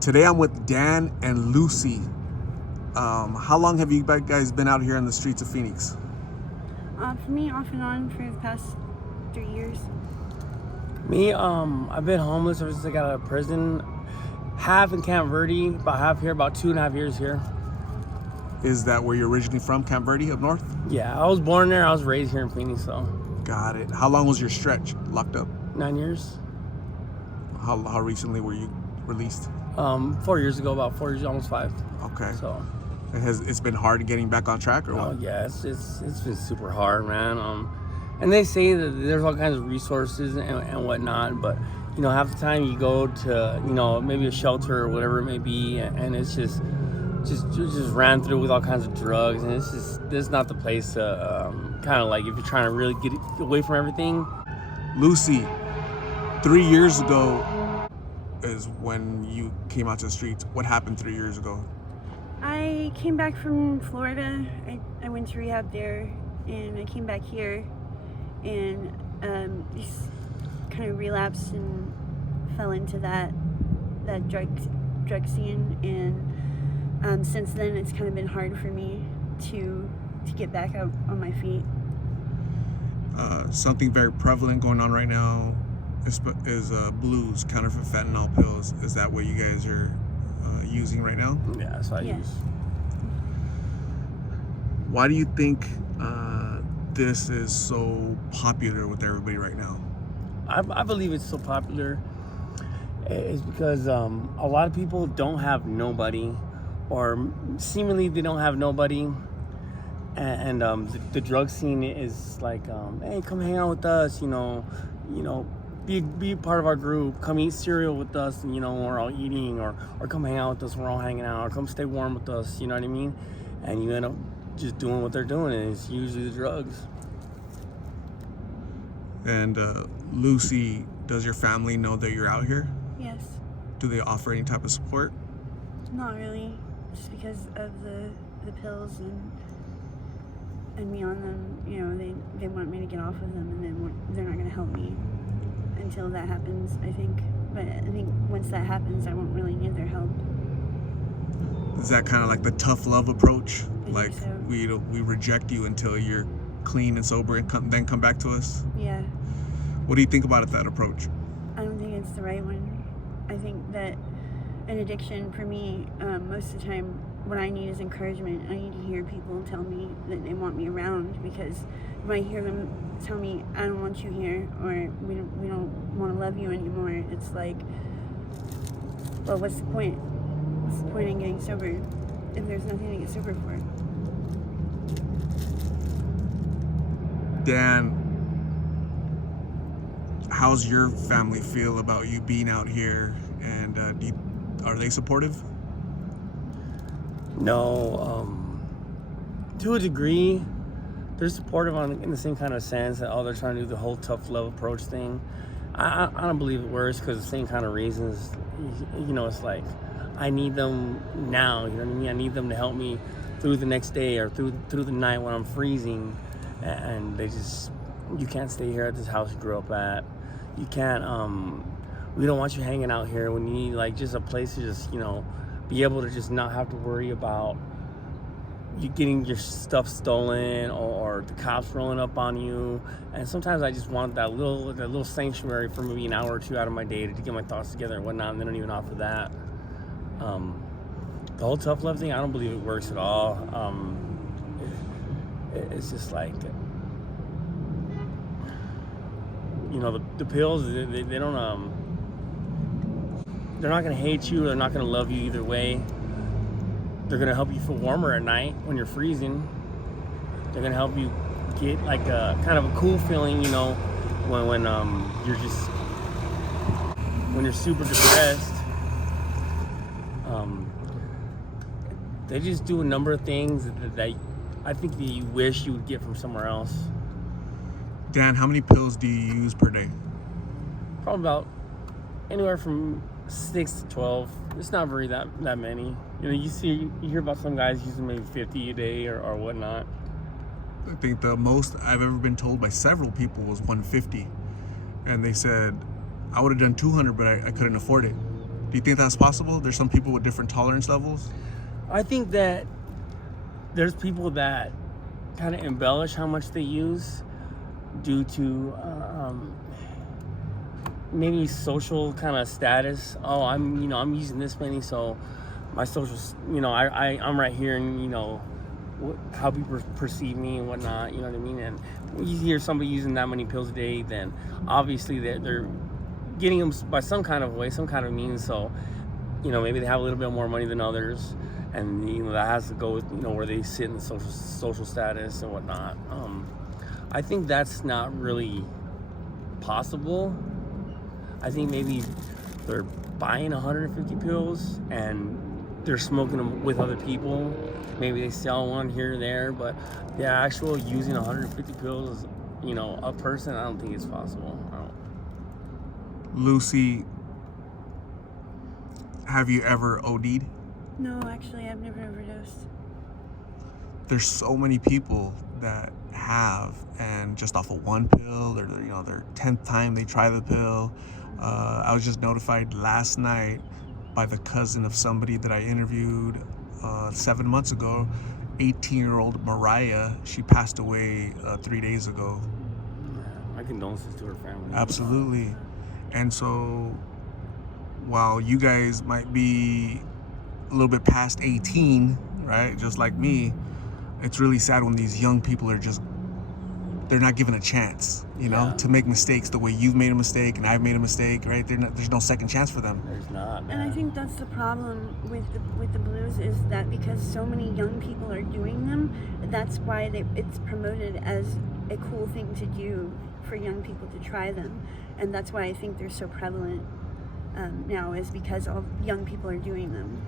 Today I'm with Dan and Lucy. How long have you guys been out here in the streets of Phoenix? For me, off and on for the past 3 years. Me, I've been homeless ever since I got out of prison. Half in Camp Verde, about half here, about 2.5 years here. Is that where you're originally from, Camp Verde up north? Yeah, I was born there. I was raised here in Phoenix, so. Got it. How long was your stretch locked up? 9 years. How recently were you released? 4 years ago, about 4 years, almost 5. Okay. So. It's been hard getting back on track, or what? Oh yeah, it's been super hard, man. And they say that there's all kinds of resources and whatnot, but you know, half the time you go to, you know, maybe a shelter or whatever it may be, and it's just ran through with all kinds of drugs, and this is not the place to kind of like, if you're trying to really get away from everything. Lucy, 3 years ago is when you came out to the streets. What happened 3 years ago? I came back from Florida. I went to rehab there, and I came back here, and just kind of relapsed and fell into that drug scene. And since then, it's kind of been hard for me to get back out on my feet. Something very prevalent going on right now is blues, counterfeit fentanyl pills. Is that what you guys are using right now? Yeah, that's what I use. Why do you think this is so popular with everybody right now? I believe it's so popular is because a lot of people don't have nobody, or seemingly they don't have nobody, and the drug scene is like, hey, come hang out with us, you know, be part of our group, come eat cereal with us, and you know, we're all eating, or come hang out with us, we're all hanging out, or come stay warm with us, you know what I mean? And you end up just doing what they're doing, and it's usually the drugs. And Lucy, does your family know that you're out here? Yes. Do they offer any type of support? Not really, just because of the pills and me on them. You know, they want me to get off of them, and they're not going to help me until that happens, I think. But I think once that happens, I won't really need their help. Is that kind of like the tough love approach? I Like, think so. we reject you until you're clean and sober, and then come back to us? Yeah. What do you think about that approach? I don't think it's the right one. I think that an addiction for me, most of the time, what I need is encouragement. I need to hear people tell me that they want me around, because if I hear them tell me, I don't want you here, or we don't want to love you anymore, it's like, well, what's the point? What's the point in getting sober if there's nothing to get sober for? Dan, how's your family feel about you being out here, and are they supportive? No, to a degree, they're supportive in the same kind of sense that, they're trying to do the whole tough love approach thing. I don't believe it works, because the same kind of reasons. You know, it's like, I need them now, you know what I mean? I need them to help me through the next day, or through the night when I'm freezing, and you can't stay here at this house you grew up at. You can't, we don't want you hanging out here. We need like just a place to just, you know, be able to just not have to worry about you getting your stuff stolen, or the cops rolling up on you. And sometimes I just want that little sanctuary for maybe an hour or two out of my day to get my thoughts together and whatnot, and they don't even offer that. The whole tough love thing, I don't believe it works at all. It's just like, you know, the pills, they don't, they're not gonna hate you, they're not gonna love you either way. They're gonna help you feel warmer at night when you're freezing. They're gonna help you get like a kind of a cool feeling, you know, when you're super depressed. They just do a number of things that I think that you wish you would get from somewhere else. Dan, how many pills do you use per day? Probably about anywhere from 6 to 12. It's not very that many. You know, you hear about some guys using maybe 50 a day or whatnot. I think the most I've ever been told by several people was 150, and they said I would have done 200, but I couldn't afford it. Do you think that's possible? There's some people with different tolerance levels. I think that there's people that kind of embellish how much they use due to maybe social kind of status. Oh, I'm using this many, so my social, I'm right here, and how people perceive me and whatnot. You know what I mean? And when you hear somebody using that many pills a day, then obviously they're getting them by some kind of way, some kind of means. So, maybe they have a little bit more money than others, and that has to go with where they sit in the social status and whatnot. I think that's not really possible. I think maybe they're buying 150 pills and they're smoking them with other people. Maybe they sell one here or there, but the actual using 150 pills, a person, I don't think it's possible. Lucy, have you ever OD'd? No, actually, I've never overdosed. There's so many people that have, and just off of one pill, or their 10th time they try the pill. I was just notified last night by the cousin of somebody that I interviewed 7 months ago. 18-year-old Mariah, she passed away 3 days ago. My condolences to her family. Absolutely. And so while you guys might be a little bit past 18, right, just like me, it's really sad when these young people are they're not given a chance, to make mistakes the way you've made a mistake and I've made a mistake, right? There's no second chance for them. There's not. And I think that's the problem with the blues, is that because so many young people are doing them, that's why it's promoted as a cool thing to do for young people to try them. And that's why I think they're so prevalent now, is because all young people are doing them.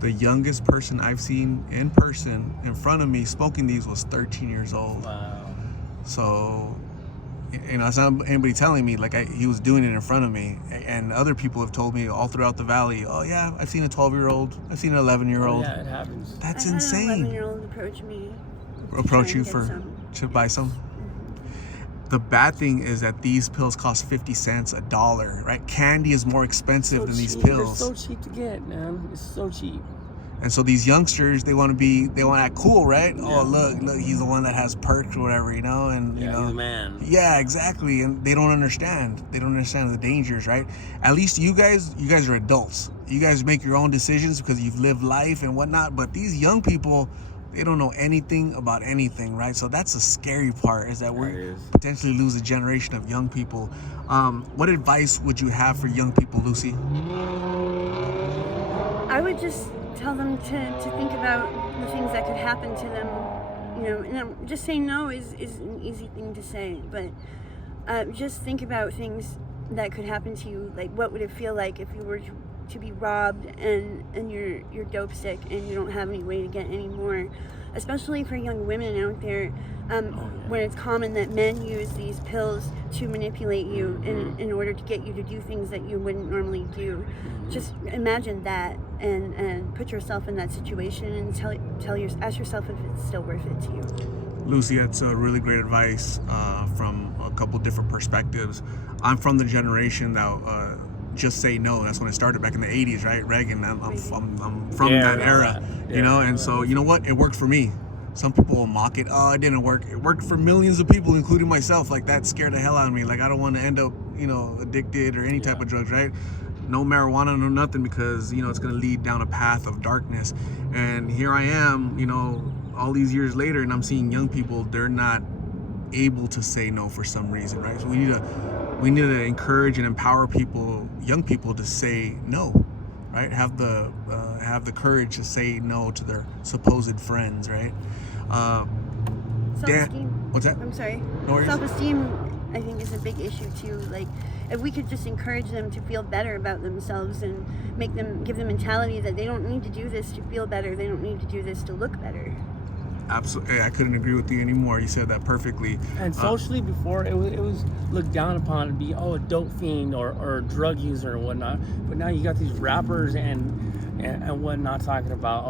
The youngest person I've seen in person in front of me smoking these was 13 years old. Wow. So, it's not anybody telling me, he was doing it in front of me. And other people have told me all throughout the valley, oh yeah, I've seen a 12-year-old, I've seen an 11-year-old. Yeah, it happens. That's I insane. had an 11-year-old approach me. Approach you trying to get some. to buy some? The bad thing is that these pills cost 50 cents, $1, right? Candy is more expensive than these pills. They're so cheap to get, man. It's so cheap. And so these youngsters, they want to act cool, right? Yeah. Oh, look, he's the one that has perks or whatever, and He's a man. Yeah, exactly. And they don't understand. They don't understand the dangers, right? At least you guys are adults. You guys make your own decisions because you've lived life and whatnot. But these young people, they don't know anything about anything, right? So that's the scary part, is that we're potentially lose a generation of young people. What advice would you have for young people, Lucy? I would just tell them to think about the things that could happen to them, and just saying no is an easy thing to say, but just think about things that could happen to you. Like, what would it feel like if you were to be robbed and you're dope sick and you don't have any way to get any more, especially for young women out there, when it's common that men use these pills to manipulate you in order to get you to do things that you wouldn't normally do. Just imagine that and put yourself in that situation and ask yourself if it's still worth it to you. Lucy, that's really great advice from a couple different perspectives. I'm from the generation that just say no. That's when it started back in the 80s, right? Reagan. I'm from that era, and so you know what? It worked for me. Some people will mock it. Oh, it didn't work. It worked for millions of people, including myself. That scared the hell out of me. I don't want to end up, addicted or any type of drugs, right? No marijuana, no nothing, because, it's going to lead down a path of darkness. And here I am, all these years later, and I'm seeing young people, they're not able to say no for some reason, right? So we need to encourage and empower young people to say no, right? Have the courage to say no to their supposed friends, right? Self-esteem. What's that? I'm sorry. No worries. Self-esteem, I think, is a big issue too. If we could just encourage them to feel better about themselves and give them mentality that they don't need to do this to feel better. They don't need to do this to look better. Absolutely, I couldn't agree with you anymore. You said that perfectly. And socially, before it was looked down upon to be a dope fiend or a drug user or whatnot. But now you got these rappers and whatnot talking about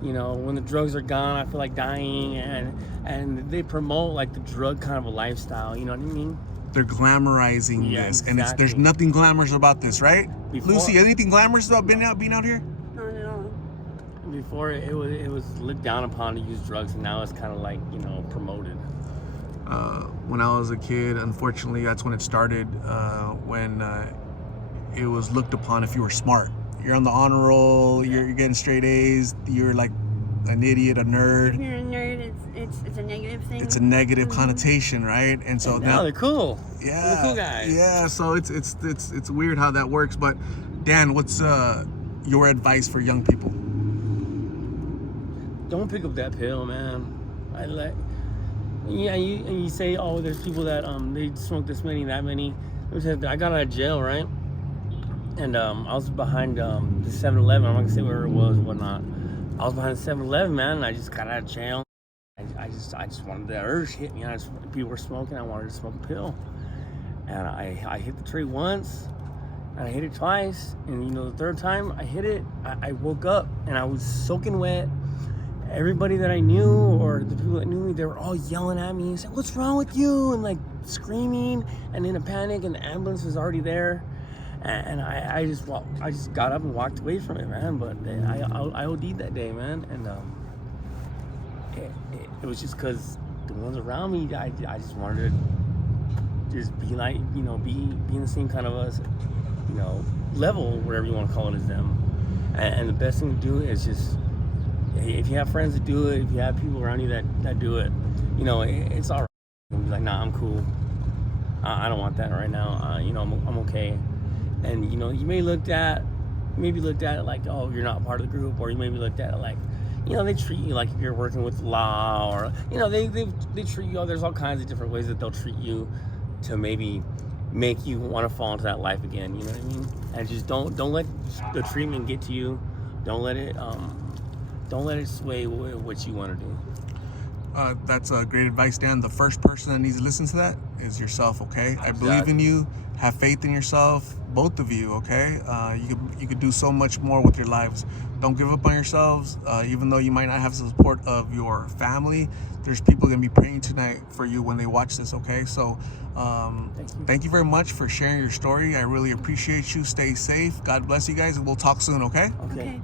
when the drugs are gone, I feel like dying, and they promote the drug kind of a lifestyle. You know what I mean? they're glamorizing Yeah, this, and there's exactly. nothing glamorous about this, right? Before- Lucy, anything glamorous about being out here? Not at all. Before it was looked down upon to use drugs, and now it's kind of like, you know, promoted. When I was a kid, unfortunately, that's when it started. When it was looked upon if you were smart. You're on the honor roll. You're getting straight A's. You're like an idiot, a If nerd. you're a nerd, it's a negative thing. It's a negative Mhm. connotation, right? And so And now they're cool. yeah, They're the cool guys. yeah. So it's weird how that works. But Dan, what's your advice for young people? Don't pick up that pill, man. You say, oh, there's people that they smoke this many, that many. I got out of jail, right? And I was behind the 7-Eleven. I'm not gonna say where it was, whatnot. I was behind the 7-Eleven, man, and I just got out of jail. I just wanted, the urge hit me. People were smoking. I wanted to smoke a pill, and I hit the tree once, and I hit it twice, and you know, the third time I hit it, I woke up and I was soaking wet. Everybody that I knew, or the people that knew me, they were all yelling at me and saying, "What's wrong with you?" and like screaming, and in a panic, and the ambulance was already there. And I just got up and walked away from it, man. But I OD'd that day, man, and it was just because the ones around me, I just wanted to just be like, you know, be in the same kind of us, you know, level, whatever you want to call it, as them. And the best thing to do is just, if you have friends that do it, if you have people around you that do it, you know, it's all right. And be like, nah, I'm cool. I don't want that right now. You know, I'm okay. And you know, you may be looked at it like, oh, you're not part of the group, or you may be looked at it like, you know, they treat you like you're working with law, or you know, they treat you. There's all kinds of different ways that they'll treat you to maybe make you want to fall into that life again. You know what I mean? And just don't let the treatment get to you. Don't let it sway what you want to do. That's great advice, Dan. The first person that needs to listen to that is yourself, okay? I believe in you. Have faith in yourself, both of you, okay? You could do so much more with your lives. Don't give up on yourselves, even though you might not have the support of your family. There's people going to be praying tonight for you when they watch this, okay? So thank you very much for sharing your story. I really appreciate you. Stay safe. God bless you guys, and we'll talk soon, okay? Okay. Okay.